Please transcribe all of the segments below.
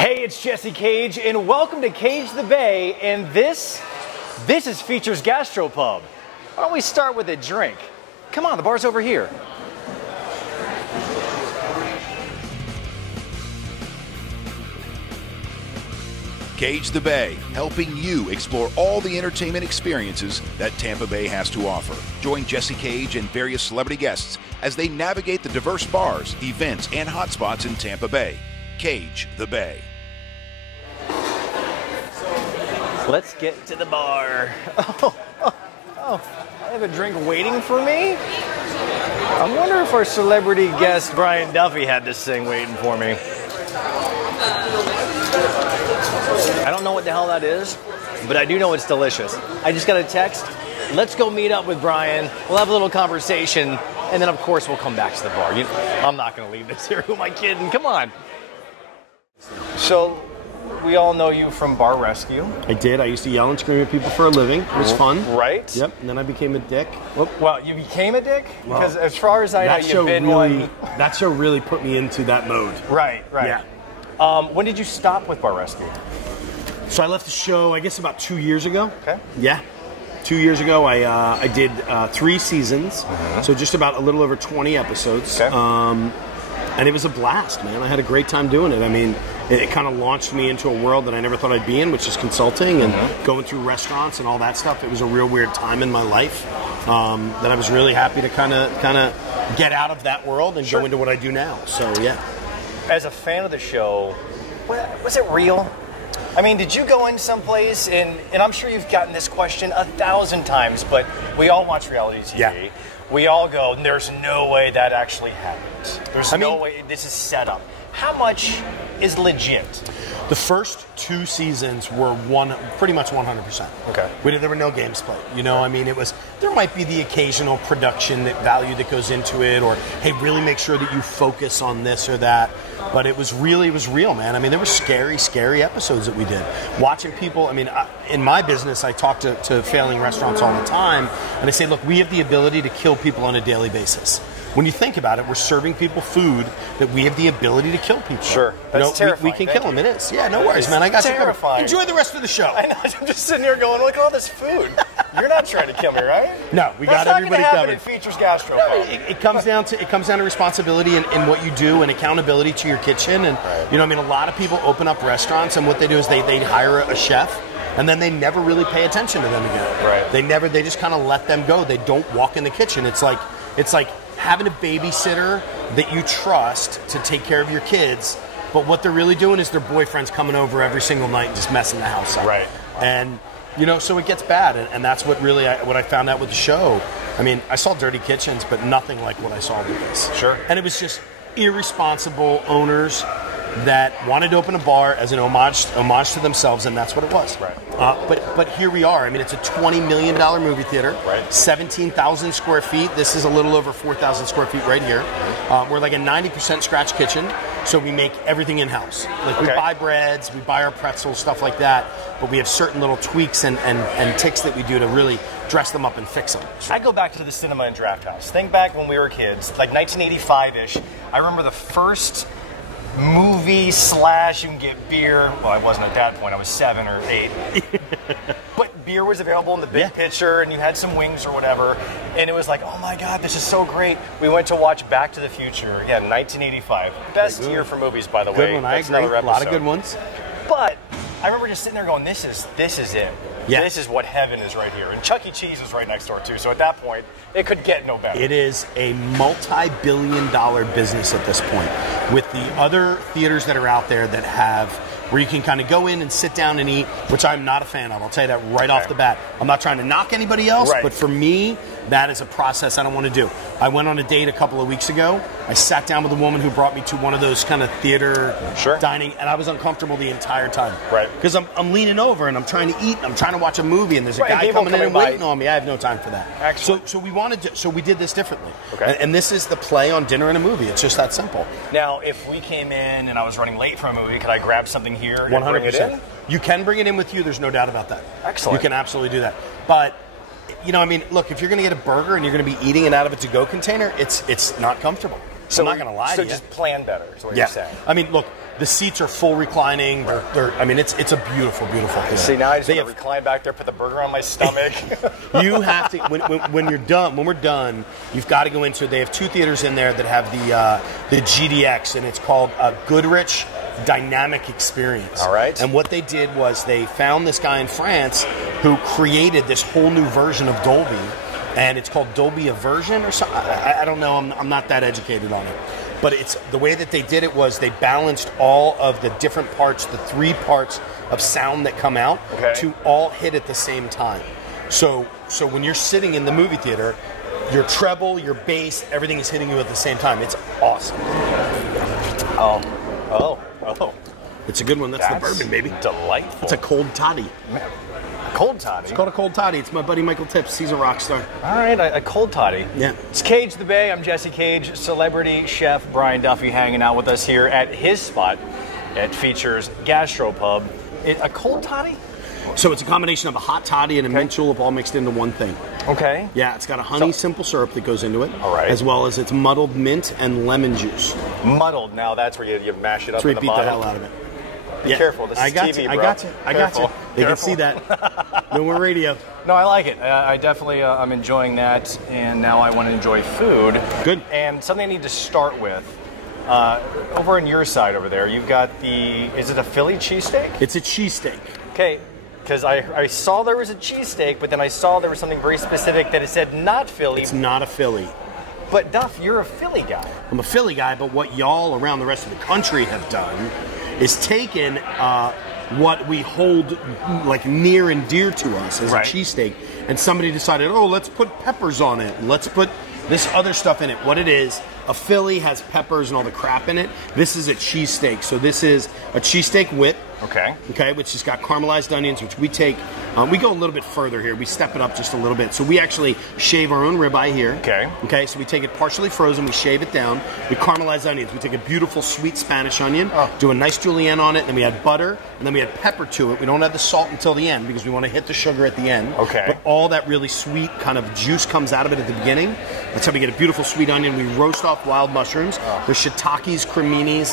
Hey, it's Jesse Cage, and welcome to Kage the Bay, and this is Features Gastropub. Why don't we start with a drink? Come on, the bar's over here. Kage the Bay, helping you explore all the entertainment experiences that Tampa Bay has to offer. Join Jesse Cage and various celebrity guests as they navigate the diverse bars, events, and hotspots in Tampa Bay. Kage the Bay. Let's get to the bar. Oh, I have a drink waiting for me? I wonder if our celebrity guest Brian Duffy had this thing waiting for me. I don't know what the hell that is, but I do know it's delicious. I just got a text. Let's go meet up with Brian. We'll have a little conversation, and then of course we'll come back to the bar. I'm not going to leave this here. Who am I kidding? Come on. So, we all know you from Bar Rescue. I did. I used to yell and scream at people for a living. It was fun. Right. Yep. And then I became a dick. Whoop. Well, you became a dick? Because as far as I know, you've been one. That show really put me into that mode. Right. Yeah. When did you stop with Bar Rescue? So I left the show, I guess, about 2 years ago. Okay. Yeah. 2 years ago, I did 3 seasons. So just about a little over 20 episodes. Okay. And it was a blast, man. I had a great time doing it. I mean, it kind of launched me into a world that I never thought I'd be in, which is consulting and going through restaurants and all that stuff. It was a real weird time in my life that I was really happy to kind of get out of that world and go into what I do now. So, yeah. As a fan of the show, was it real? I mean, did you go in someplace, and I'm sure you've gotten this question 1,000 times, but we all watch reality TV. Yeah. We all go, there's no way that actually happened. There's no way this is set up. How much is legit? The first 2 seasons were pretty much 100%. Okay. There were no games played. You know, I mean, there might be the occasional production value that goes into it, or hey, really make sure that you focus on this or that. But it was real, man. I mean, there were scary episodes that we did. Watching people, I mean, in my business, I talk to failing restaurants all the time, and I say, look, we have the ability to kill people on a daily basis. When you think about it, we're serving people food that we have the ability to kill people. Sure. That's terrifying. We can kill them. It is. Yeah, no worries, man. I got you covered. Enjoy the rest of the show. I know. I'm just sitting here going, look at all this food. You're not trying to kill me, right? No, we got everybody covered. It features Gastropub. It comes down to responsibility in what you do and accountability to your kitchen. And you know, I mean, a lot of people open up restaurants, and what they do is they hire a chef, and then they never really pay attention to them again. Right. They just kind of let them go. They don't walk in the kitchen. It's like having a babysitter that you trust to take care of your kids, but what they're really doing is their boyfriend's coming over every single night and just messing the house up. Right. And you know, so it gets bad, and that's what I found out with the show. I mean, I saw dirty kitchens, but nothing like what I saw with this. Sure. And it was just irresponsible owners that wanted to open a bar as an homage to themselves, and that's what it was. Right. But here we are. I mean, it's a $20 million movie theater. Right. 17,000 square feet. This is a little over 4,000 square feet right here. We're like a 90% scratch kitchen, so we make everything in-house. Like we buy breads, we buy our pretzels, stuff like that, but we have certain little tweaks and ticks that we do to really dress them up and fix them. I go back to the cinema and Draft House. Think back when we were kids, like 1985-ish. I remember the first movie / you can get beer. Well, I wasn't at that point. I was 7 or 8. But beer was available in the big pitcher, and you had some wings or whatever. And it was like, oh my God, this is so great. We went to watch Back to the Future. Again, 1985. Best year for movies, by the way. Good one. I agree. A lot of good ones. But I remember just sitting there going, this is it. Yeah. This is what heaven is right here. And Chuck E. Cheese is right next door, too. So at that point, it could get no better. It is a multi-billion-dollar business at this point. With the other theaters that are out there that have, where you can kind of go in and sit down and eat, which I'm not a fan of. I'll tell you that right off the bat. I'm not trying to knock anybody else, but for me, that is a process I don't want to do. I went on a date a couple of weeks ago. I sat down with a woman who brought me to one of those kind of theater dining, and I was uncomfortable the entire time. Right. Because I'm leaning over and I'm trying to eat, and I'm trying to watch a movie, and there's a guy coming in and waiting on me. I have no time for that. Excellent. So we did this differently. Okay. And this is the play on dinner and a movie. It's just that simple. Now, if we came in and I was running late for a movie, could I grab something here and 100%. bring it in? You can bring it in with you. There's no doubt about that. Excellent. You can absolutely do that. But you know, I mean, look, if you're going to get a burger and you're going to be eating it out of a to-go container, it's not comfortable. So I'm not going to lie to you. So just plan better is what you're saying. I mean, look, The seats are full reclining. I mean, it's a beautiful, beautiful thing. See, now I just want to recline back there, put the burger on my stomach. You have to, when you're done, when we're done, you've got to go into, they have 2 theaters in there that have the GDX, and it's called Goodrich Dynamic Experience. All right. And what they did was they found this guy in France who created this whole new version of Dolby, and it's called Dolby Immersion or something. I don't know. I'm not that educated on it. But it's the way that they did it was they balanced all of the different parts, the 3 parts of sound that come out, to all hit at the same time. So when you're sitting in the movie theater, your treble, your bass, everything is hitting you at the same time. It's awesome. Oh. It's a good one. That's the bourbon, baby. Delightful. It's a cold toddy. Cold toddy? It's called a cold toddy. It's my buddy Michael Tips. He's a rock star. All right, a cold toddy. Yeah. It's Kage the Bay. I'm Jesse Kage. Celebrity chef Brian Duffy hanging out with us here at his spot. It features Gastropub. A cold toddy? So it's a combination of a hot toddy and a mint julep all mixed into one thing. Okay. Yeah, it's got a honey simple syrup that goes into it. All right. As well as it's muddled mint and lemon juice. Muddled. Now that's where you mash it up. That's where you in the beat bottom. the hell out of it. Be careful. This is TV, bro. I got you. They can see that. No more radio. No, I like it. I definitely I'm enjoying that, and now I want to enjoy food. Good. And something I need to start with. Over on your side over there, you've got is it a Philly cheesesteak? It's a cheesesteak. Okay, because I saw there was a cheesesteak, but then I saw there was something very specific that it said not Philly. It's not a Philly. But Duff, you're a Philly guy. I'm a Philly guy, but what y'all around the rest of the country have done is taken what we hold like near and dear to us as a cheesesteak, and somebody decided, oh, let's put peppers on it. Let's put this other stuff in it. What it is, a Philly has peppers and all the crap in it. This is a cheesesteak. So this is a cheesesteak whip. Okay, which has got caramelized onions, which we take, we go a little bit further here. We step it up just a little bit. So we actually shave our own ribeye here. Okay, so we take it partially frozen, we shave it down, we caramelize onions. We take a beautiful sweet Spanish onion, do a nice julienne on it, then we add butter, and then we add pepper to it. We don't add the salt until the end because we want to hit the sugar at the end. But all that really sweet kind of juice comes out of it at the beginning. That's how we get a beautiful sweet onion. We roast off wild mushrooms. There's shiitakes, creminis,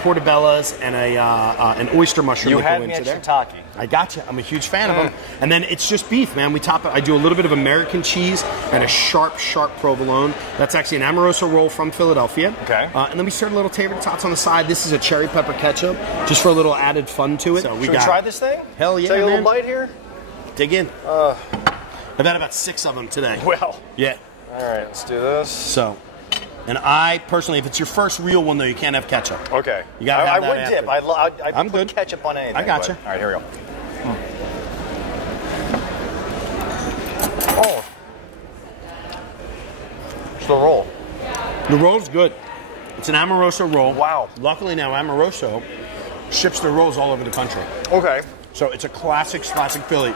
portobellas, and an oyster mushroom that go into there. Shiitake. I got you. I'm a huge fan of them. And then it's just beef, man. We top it. I do a little bit of American cheese and a sharp provolone. That's actually an Amoroso roll from Philadelphia. And then we serve a little tater tots on the side. This is a cherry pepper ketchup, just for a little added fun to it. So Should we try this thing? Hell yeah, Take a man. little bite here? Dig in. I've had about 6 of them today. Well. Yeah. All right, let's do this. So, and I personally, if it's your first real one though, you can't have ketchup. Okay. You gotta have I that would after. dip. I'm put good. ketchup on anything. I got you. All right, here we go. Oh. It's the roll. The roll's good. It's an Amoroso roll. Wow. Luckily now, Amoroso ships their rolls all over the country. Okay. So it's a classic Philly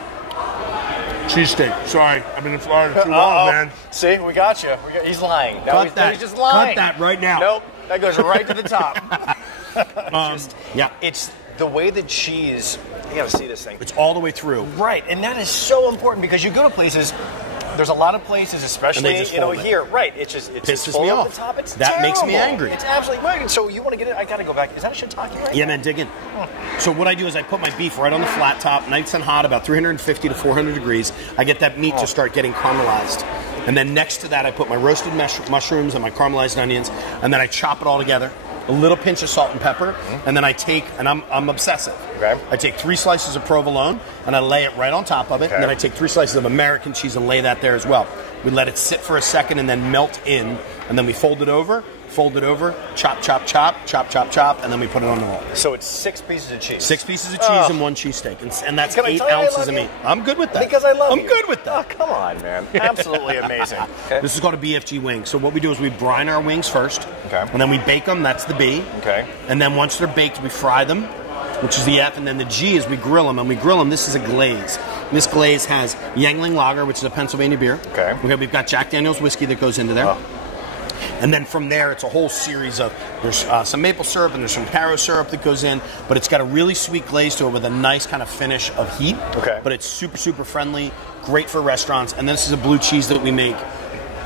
cheesesteak. Sorry, I've been in Florida too long, man. See, we got you. He's lying. Cut He's that. just lying. Cut that right now. Nope. That goes right to the top. Yeah. It's the way the cheese. You got to see this thing. It's all the way through. Right, and that is so important because you go to places. There's a lot of places, especially here. Right, it's pisses full me at off. the top. It's that terrible. makes me angry. It's absolutely right. So you want to get it? I got to go back. Is that a shiitake right? Yeah, man, dig in. So what I do is I put my beef right on the flat top, nice and hot, about 350 to 400 degrees. I get that meat to start getting caramelized. And then next to that, I put my roasted mushrooms and my caramelized onions, and then I chop it all together. A little pinch of salt and pepper, and then I take, and I'm obsessive. I take 3 slices of provolone, and I lay it right on top of it, and then I take 3 slices of American cheese and lay that there as well. We let it sit for a second and then melt in, and then we fold it over, chop, and then we put it on the roll. So it's 6 pieces of cheese. 6 pieces of cheese and 1 cheesesteak, and that's 8 ounces of meat. I'm good with that. Because I love you. I'm good with that. Oh, come on, man. Absolutely amazing. Okay. This is called a BFG wing. So what we do is we brine our wings first, and then we bake them. That's the B. And then once they're baked, we fry them, which is the F, and then the G is we grill them. And we grill them. This is a glaze. This glaze has Yangling Lager, which is a Pennsylvania beer. We've got Jack Daniel's whiskey that goes into there. And then from there, it's a whole series of, there's some maple syrup and there's some taro syrup that goes in, but it's got a really sweet glaze to it with a nice kind of finish of heat. But it's super friendly, great for restaurants. And then this is a blue cheese that we make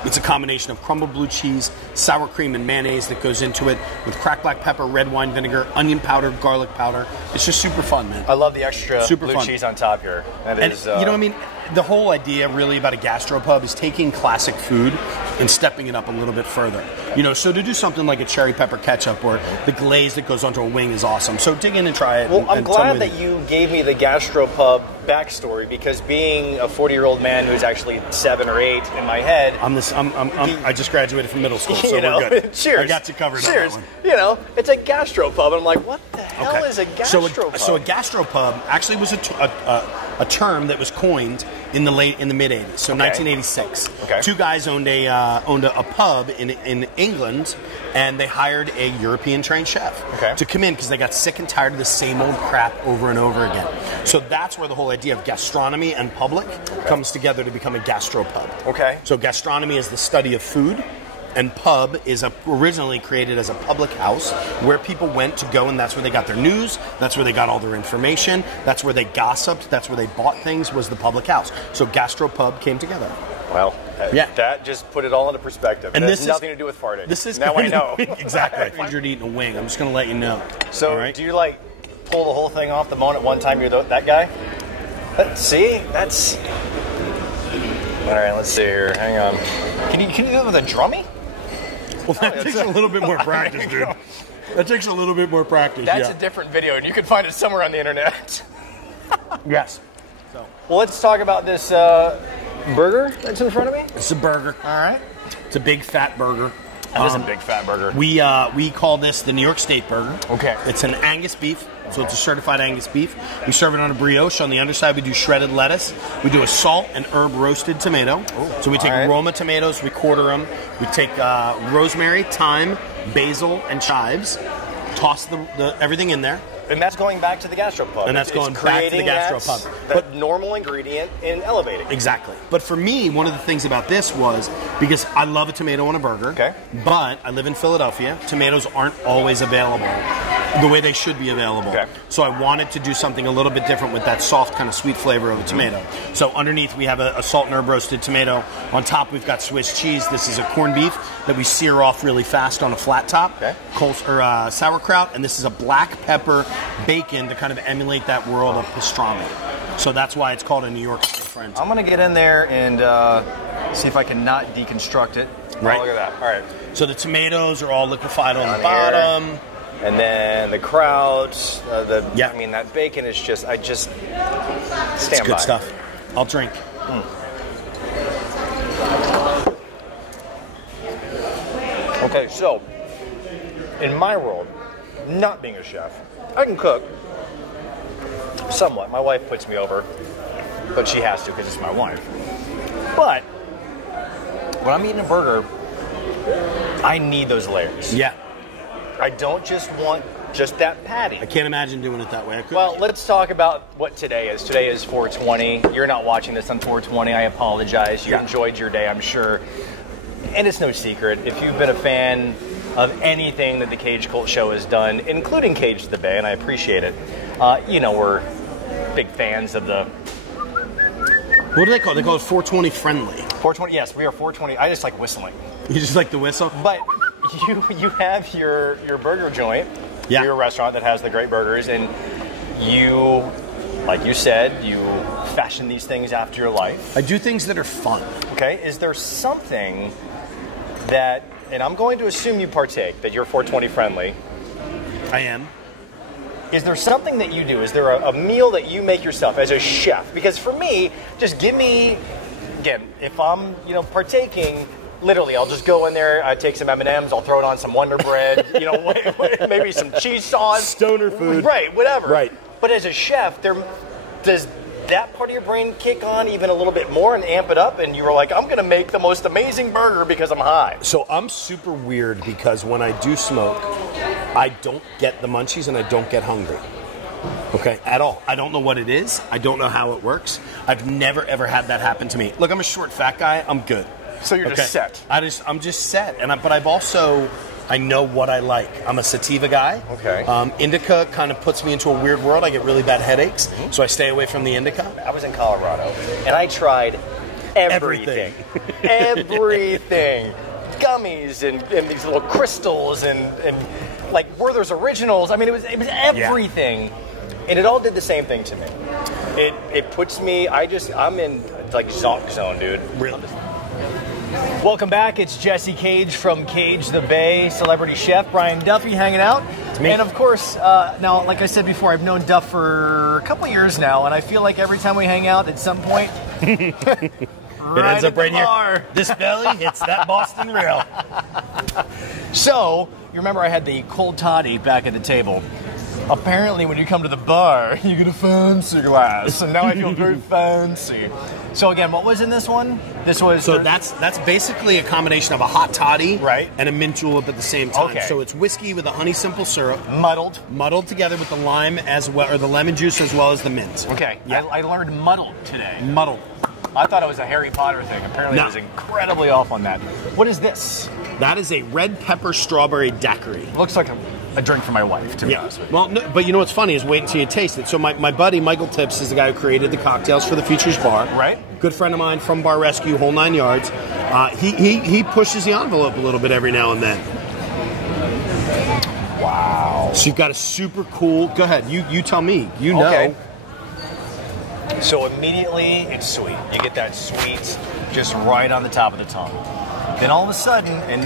It's a combination of crumbled blue cheese, sour cream, and mayonnaise that goes into it with cracked black pepper, red wine vinegar, onion powder, garlic powder. It's just super fun, man. I love the extra super blue fun. cheese on top here. That is, you know what I mean? The whole idea really about a gastropub is taking classic food and stepping it up a little bit further. You know, so to do something like a cherry pepper ketchup or the glaze that goes onto a wing is awesome. So dig in and try it. Well, I'm and glad that you gave me the gastropub backstory, because being a 40-year-old man who's actually 7 or 8 in my head, I just graduated from middle school, so you know, we're good. Cheers. I got you covered. Cheers. On that one. You know, it's a gastropub, and I'm like, what the hell is a gastropub? So a gastropub actually was a term that was coined in the mid 80s, so 1986. Okay. Two guys owned a pub in England, and they hired a European trained chef to come in because they got sick and tired of the same old crap over and over again. So that's where the whole idea of gastronomy and public comes together to become a gastropub. Okay. So gastronomy is the study of food, and pub is originally created as a public house where people went to go, and that's where they got their news, that's where they got all their information, that's where they gossiped, that's where they bought things, was the public house. So gastropub came together. Well, that just put it all into perspective. And this has nothing to do with farting. This is now I know. Exactly. If you're eating a wing, I'm just going to let you know. So do you like pull the whole thing off the bone at one time? You're that guy? Let's see. That's... All right, let's see here. Hang on. Can you do it with a drummy? Well, that takes a little bit more practice, dude. That takes a little bit more practice. That's a different video, and you can find it somewhere on the internet. Yes. So, well, let's talk about this burger that's in front of me. It's a burger. All right. It's a big fat burger. That is a big fat burger. We call this the New York State burger. Okay. It's an Angus beef, so it's a certified Angus beef. We serve it on a brioche. On the underside, we do shredded lettuce. We do a salt and herb roasted tomato. Ooh, so we take Roma tomatoes, we quarter them. We take rosemary, thyme, basil, and chives. Toss everything in there. And that's going back to the gastropub. And that's going back to the gastropub. But normal ingredient in elevating. Exactly. But for me, one of the things about this was, because I love a tomato on a burger, but I live in Philadelphia, tomatoes aren't always available the way they should be available. Okay. So I wanted to do something a little bit different with that soft kind of sweet flavor of a tomato. So underneath we have a salt and herb roasted tomato. On top we've got Swiss cheese. This is a corned beef that we sear off really fast on a flat top. Okay. Sauerkraut, and this is a black pepper bacon to kind of emulate that world of pastrami. So that's why it's called a New York friend. I'm gonna get in there and see if I can not deconstruct it. Right. Oh, look at that. All right. So the tomatoes are all liquefied on the bottom. Here. And then the kraut, I mean, that bacon is just, I just stand it's by. Good stuff. I'll drink. Okay, so, in my world, not being a chef, I can cook somewhat. My wife puts me over, but she has to because it's my wife. But, when I'm eating a burger, I need those layers. Yeah. I don't just want just that patty. I can't imagine doing it that way. Well, let's talk about what today is. Today is 420. You're not watching this on 420. I apologize. You enjoyed your day, I'm sure. And it's no secret, if you've been a fan of anything that the Cage Cult Show has done, including Kage The Bay, and I appreciate it, you know, we're big fans of the... What do they call it? They call it 420 friendly. 420, yes, we are 420. I just like whistling. You just like the whistle? But... You have your burger joint, your restaurant that has the great burgers, and you, like you said, you fashion these things after your life. I do things that are fun. Okay, is there something that, and I'm going to assume you partake, that you're 420 friendly. I am. Is there something that you do? Is there a meal that you make yourself as a chef? Because for me, just give me, again, if I'm, partaking, literally, I'll just go in there, I take some M&Ms, I'll throw it on some Wonder Bread, maybe some cheese sauce. Stoner food. Right, whatever. Right. But as a chef, does that part of your brain kick on even a little bit more and amp it up, and you were like, I'm going to make the most amazing burger because I'm high? So I'm super weird because when I do smoke, I don't get the munchies and I don't get hungry. Okay, at all. I don't know what it is. I don't know how it works. I've never, ever had that happen to me. Look, I'm a short, fat guy. I'm good. So you're just set. I'm just set, but I've also, I know what I like. I'm a sativa guy. Okay. Indica kind of puts me into a weird world. I get really bad headaches, so I stay away from the indica. I was in Colorado, and I tried everything. Everything. Gummies and these little crystals and like Werther's Originals. I mean, it was everything. Yeah. And it all did the same thing to me. It puts me, I'm in like Zonk zone, dude. Really? Welcome back. It's Jesse Cage from Kage The Bay, celebrity chef Brian Duffy hanging out. It's me. And of course, now, like I said before, I've known Duff for a couple years now, and I feel like every time we hang out, at some point, it ends up right here. This belly hits that Boston Rail. So, you remember I had the cold toddy back at the table. Apparently, when you come to the bar, you get a fancy glass, and now I feel very fancy. So again, what was in this one? This was that's basically a combination of a hot toddy, right, and a mint julep at the same time. Okay. So it's whiskey with a honey simple syrup, muddled together with the lime as well, or the lemon juice as well as the mint. Okay, yeah. I learned muddled today. Muddled. I thought it was a Harry Potter thing. Apparently, I was incredibly off on that. What is this? That is a red pepper strawberry daiquiri. Looks like a drink for my wife, to be honest with you. Well, no, but you know what's funny is wait until you taste it. So my buddy, Michael Tips, is the guy who created the cocktails for the Features Bar. Right. Good friend of mine from Bar Rescue, whole 9 yards. He pushes the envelope a little bit every now and then. Wow. So you've got a super cool... Go ahead. You tell me. You know. Okay. So immediately, it's sweet. You get that sweet just right on the top of the tongue. Then all of a sudden, and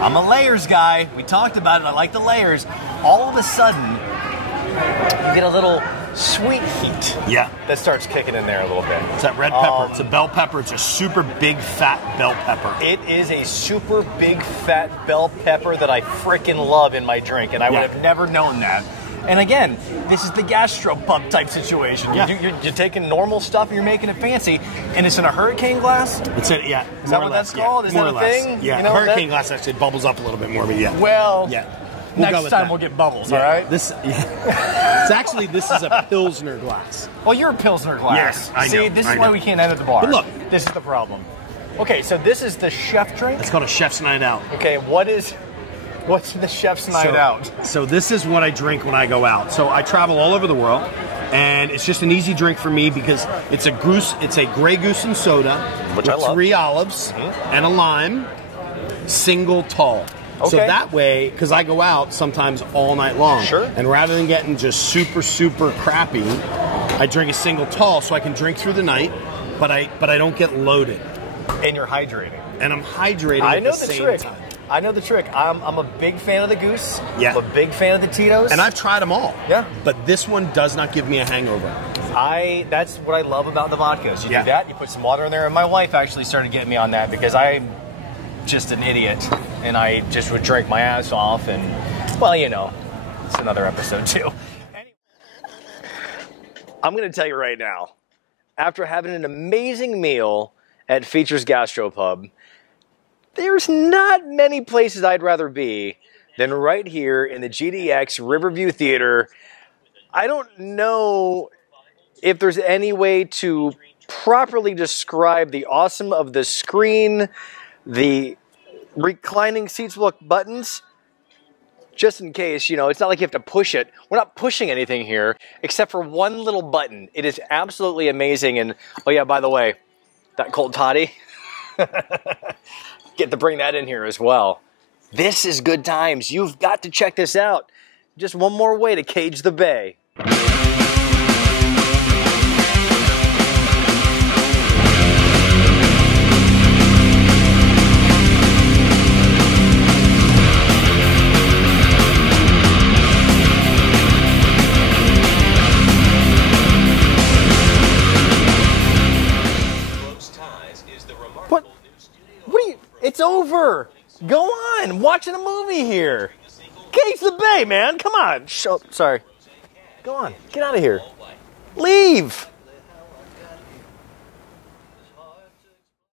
I'm a layers guy. We talked about it. I like the layers. All of a sudden, you get a little sweet heat. Yeah. That starts kicking in there a little bit. It's that red pepper. It's a bell pepper. It's a super big, fat bell pepper. It is a super big, fat bell pepper that I freaking love in my drink, and I would have never known that. And again, this is the Gastropub type situation. Yeah. You're taking normal stuff and you're making it fancy, and it's in a hurricane glass? Is that what that's called? Is that a thing? Yeah, hurricane glass actually bubbles up a little bit more, but yeah. Well, we'll next time we'll get bubbles, all right? This is a Pilsner glass. Well, you're a Pilsner glass. Yes, I know. See, this is why we can't end at the bar. But look. This is the problem. Okay, so this is the chef drink? It's called a chef's night out. Okay, what's the chef's night out? So this is what I drink when I go out. So I travel all over the world, and it's just an easy drink for me because it's a Grey Goose and soda with 3 olives and a lime, single tall. Okay. So that way, because I go out sometimes all night long. Sure. And rather than getting just super, super crappy, I drink a single tall so I can drink through the night, but I don't get loaded. And you're hydrating. And I'm hydrating at the same time. I know the trick. I'm a big fan of the Goose. Yeah. I'm a big fan of the Tito's. And I've tried them all. Yeah. But this one does not give me a hangover. That's what I love about the vodkas. You Yeah. do that, you put some water in there, and my wife actually started getting me on that because I'm just an idiot, and I just would drink my ass off, and, well, it's another episode, too. Anyway, I'm going to tell you right now, after having an amazing meal at Features Gastropub, there's not many places I'd rather be than right here in the GDX Riverview Theater. I don't know if there's any way to properly describe the awesome of the screen, the reclining seats with buttons. Just in case, it's not like you have to push it. We're not pushing anything here except for one little button. It is absolutely amazing. And, oh yeah, by the way, that cold toddy. Get to bring that in here as well. This is good times. You've got to check this out. Just one more way to Kage the Bay. It's over. Go on. Watching a movie here. Kage the Bay, man. Come on. Sorry. Go on. Get out of here. Leave.